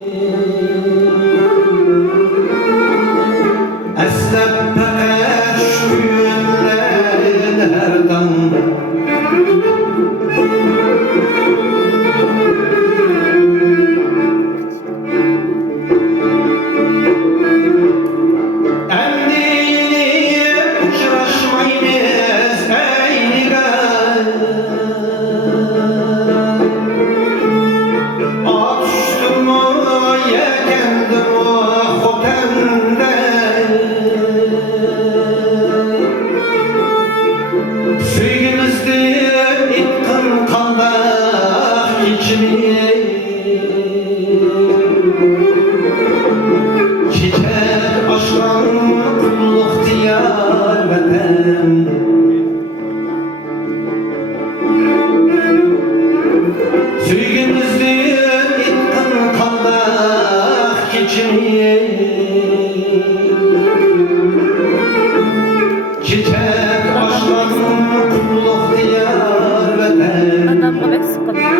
Esnep peş günlerin her damda Emniyini uçraşmayız eyniga Atıştım o yekendim o hotemde Sevgimizdir itkin kandak içimi Çiçek aşkın kulluk diyar vatan Sevgimizdir itkin kandak içimi Çiçek aşkın kulluk diyar vatan Adam bebek sıkılıyor.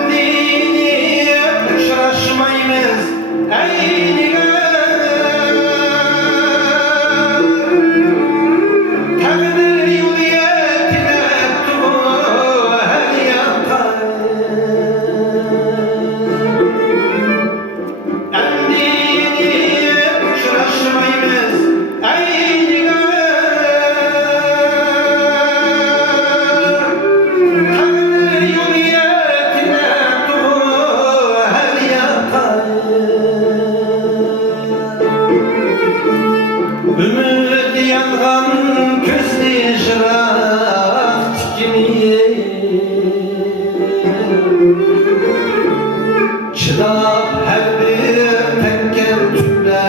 Endini uçraşmayız eyniga Takdir yoliyetine tuğu her yakar Endini uçraşmayız eyniga Takdir yoliyetine tuğu her yakar Ümit yangan közlü şırak tikini Çıdap her bir tekken tüple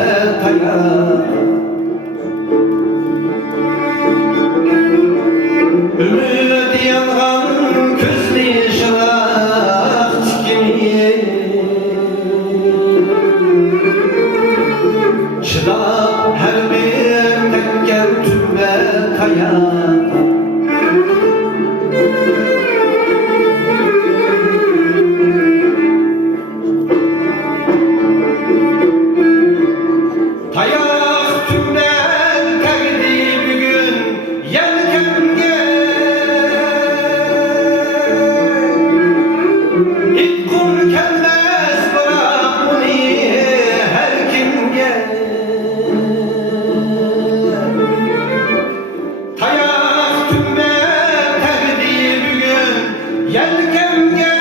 tayar Ümit yangan közlü şırak tikini Çıdap her bir tekken tüple tayar Tayak tümden terdi bugün yelkemge İt kur kelmez bırak bunu her kimge Tayak tümden terdi bugün yelkemge